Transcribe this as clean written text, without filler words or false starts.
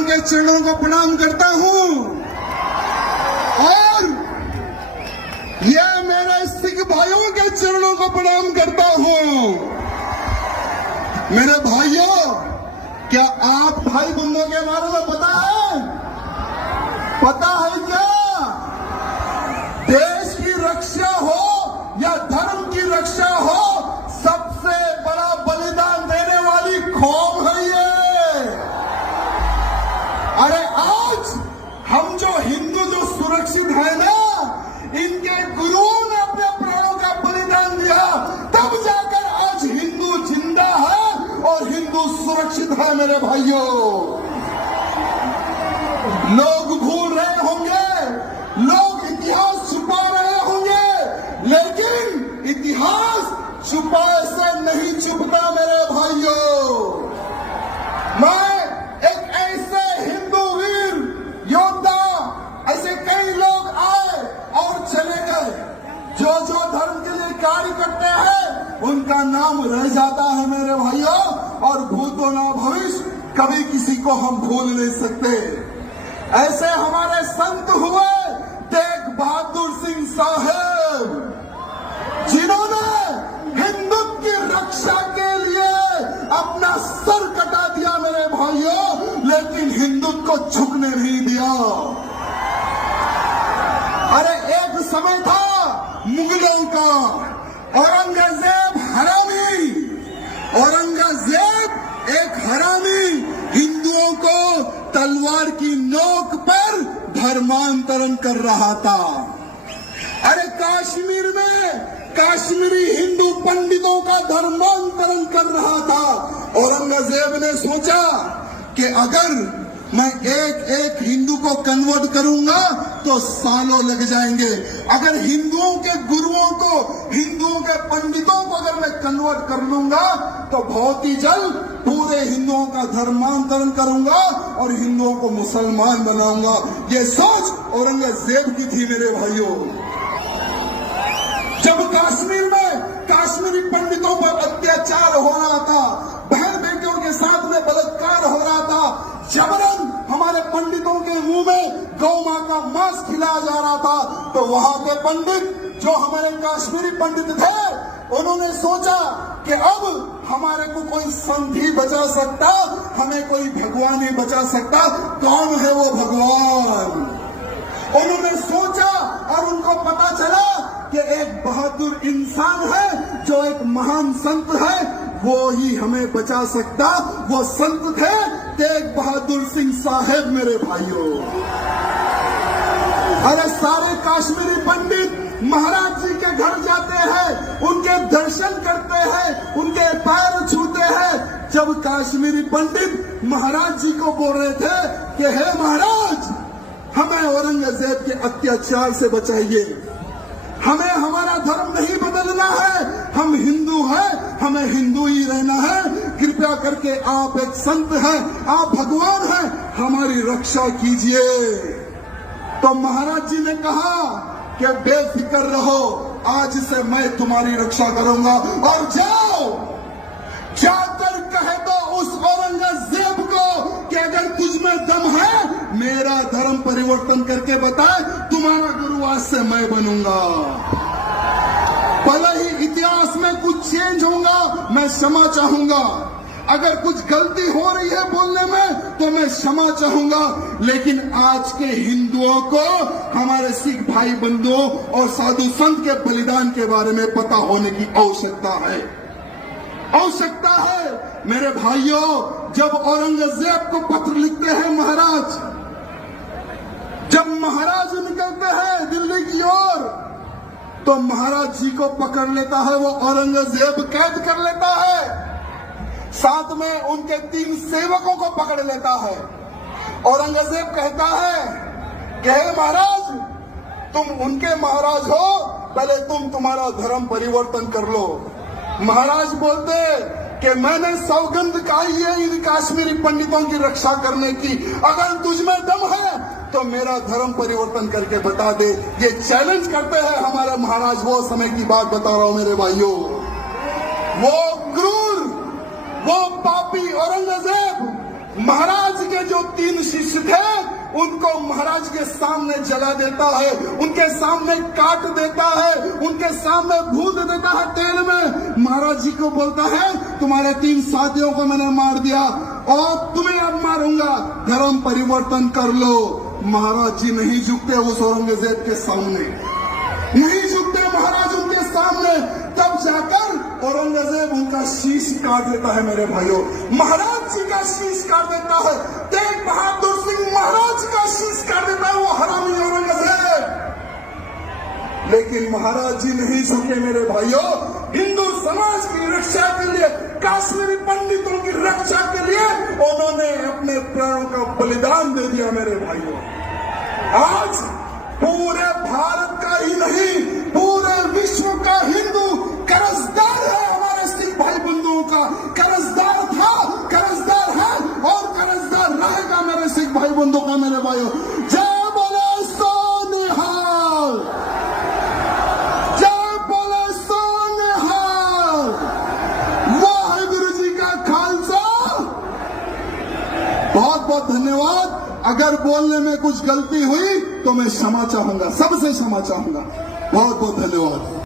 भाइयों के चरणों को प्रणाम करता हूं और ये मेरे सिख भाइयों के चरणों को प्रणाम करता हूं। मेरे भाइयों, क्या आप भाई बंधुओं के बारे में पता है? पता है क्या? देश की रक्षा हो या धर्म की रक्षा हो, सबसे बड़ा बलिदान देने वाली कौम है ये। अरे आज हम जो हिंदू जो सुरक्षित है ना, इनके गुरुओं ने अपने प्राणों का बलिदान दिया, तब जाकर आज हिंदू जिंदा है और हिंदू सुरक्षित है। मेरे भाइयों, लोग भूल रहे होंगे, लोग इतिहास छुपा रहे होंगे, लेकिन इतिहास छुपाए से नहीं छुपता। मेरे भाइयों, मैं एक ऐसे हिंदू वीर योद्धा, ऐसे कई लोग आए और चले गए, जो जो धर्म के लिए कार्य करते हैं उनका नाम रह जाता है। मेरे भाइयों, और भूतो ना भविष्य, कभी किसी को हम भूल नहीं सकते। ऐसे हमारे संत हुए तेग बहादुर सिंह साहब, जिन्होंने हिंदुत्व की रक्षा के लिए अपना सर कटा दिया। मेरे भाइयों, लेकिन हिंदुत्व को झुकने नहीं दिया। अरे एक समय था मुगलों का, औरंगजेब हरामी, औरंगजेब एक हरामी हिंदुओं को तलवार की नोक पर धर्मांतरण कर रहा था। अरे कश्मीर में काश्मीरी हिंदू पंडितों का धर्मांतरण कर रहा था। औरंगजेब ने सोचा कि अगर मैं एक एक हिंदू को कन्वर्ट करूंगा तो सालों लग जाएंगे। अगर हिंदुओं के गुरुओं को, हिंदुओं के पंडितों को अगर मैं कन्वर्ट कर लूंगा तो बहुत ही जल्द पूरे हिंदुओं का धर्मांतरण करूंगा और हिंदुओं को मुसलमान बनाऊंगा। ये सोच औरंगजेब की थी। मेरे भाइयों, जब कश्मीर में काश्मीरी पंडितों पर अत्याचार हो रहा था, बहन बेटियों के साथ में बलात्कार हो रहा था, जबरन हमारे पंडितों के मुंह में गौ मां का मांस खिलाया जा रहा था, तो वहां के पंडित जो हमारे काश्मीरी पंडित थे, उन्होंने सोचा कि अब हमारे को कोई संत ही बचा सकता, हमें कोई भगवान ही बचा सकता। कौन है वो भगवान? उन्होंने सोचा और उनको पता चला कि एक बहादुर इंसान है, जो एक महान संत है, वो ही हमें बचा सकता। वो संत थे तेग बहादुर सिंह साहब। मेरे भाइयों, अरे सारे काश्मीरी पंडित महाराज जी के घर जाते हैं, उनके दर्शन करते हैं, उनके पैर छूते हैं। जब काश्मीरी पंडित महाराज जी को बोल रहे थे कि हे महाराज, हमें औरंगजेब के अत्याचार से बचाइए, हमें हमारा धर्म नहीं बदलना है, हम हिंदू हैं, हमें हिंदू ही रहना है, कृपया करके आप एक संत हैं, आप भगवान हैं, हमारी रक्षा कीजिए। तो महाराज जी ने कहा कि बेफिक्र रहो, आज से मैं तुम्हारी रक्षा करूंगा, और जाओ जाकर कह दो उस औरंगजेब को कि अगर तुझ में दम है, मेरा धर्म परिवर्तन करके बताए, तुम्हारा गुरु आज से मैं बनूंगा। भले ही इतिहास में कुछ चेंज होगा, मैं क्षमा चाहूंगा। अगर कुछ गलती हो रही है बोलने में तो मैं क्षमा चाहूंगा, लेकिन आज के हिंदुओं को हमारे सिख भाई बंधुओं और साधु संत के बलिदान के बारे में पता होने की आवश्यकता है, आवश्यकता है। मेरे भाइयों, जब औरंगजेब को पत्र लिखते हैं महाराज, जब महाराज निकलते हैं दिल्ली की ओर, तो महाराज जी को पकड़ लेता है वो औरंगजेब, कैद कर लेता है, साथ में उनके 3 सेवकों को पकड़ लेता है। औरंगजेब कहता है कि हे महाराज, तुम उनके महाराज हो, पहले तुम तुम्हारा धर्म परिवर्तन कर लो। महाराज बोलते कि मैंने सौगंध खाई है इन काश्मीरी पंडितों की रक्षा करने की, अगर तुझमें दम है तो मेरा धर्म परिवर्तन करके बता दे। ये चैलेंज करते हैं हमारे महाराज। वो समय की बात बता रहा हूं मेरे भाइयों, वो क्रूर, वो पापी औरंगजेब महाराज के जो 3 शिष्य थे उनको महाराज के सामने जला देता है, उनके सामने काट देता है, उनके सामने भून देता है तेल में। महाराज जी को बोलता है तुम्हारे 3 साथियों को मैंने मार दिया और तुम्हें अब मारूंगा, धर्म परिवर्तन कर लो। महाराज जी नहीं झुकते उस औरंगजेब के सामने, नहीं झुकते महाराज उनके सामने। तब जाकर औरंगजेब उनका शीश काट देता है मेरे भाइयों, महाराज जी का शीश काट देता है। तेग बहादुर सिंह महाराज का शीश काट देता है वो हरामी औरंगजेब। लेकिन महाराज जी नहीं झुके मेरे भाइयों, हिंदू समाज की रक्षा के लिए, काश्मीरी पंडितों की रक्षा के लिए उन्होंने अपने प्राणों का बलिदान दे दिया मेरे भाइयों। आज पूरे भारत का ही नहीं पूरे विश्व का हिंदू कर्जदार है हमारे सिख भाई बंधुओं का, कर्जदार था, कर्जदार है और कर्जदार रहेगा मेरे सिख भाई बंधुओं का मेरे भाइयों। जय बोले सोनिहाल, जय बोले सोनिहाल, वाहिगुरु जी का खालसा। बहुत बहुत धन्यवाद। अगर बोलने में कुछ गलती हुई तो मैं क्षमा चाहूंगा, सबसे क्षमा चाहूंगा। बहुत बहुत धन्यवाद।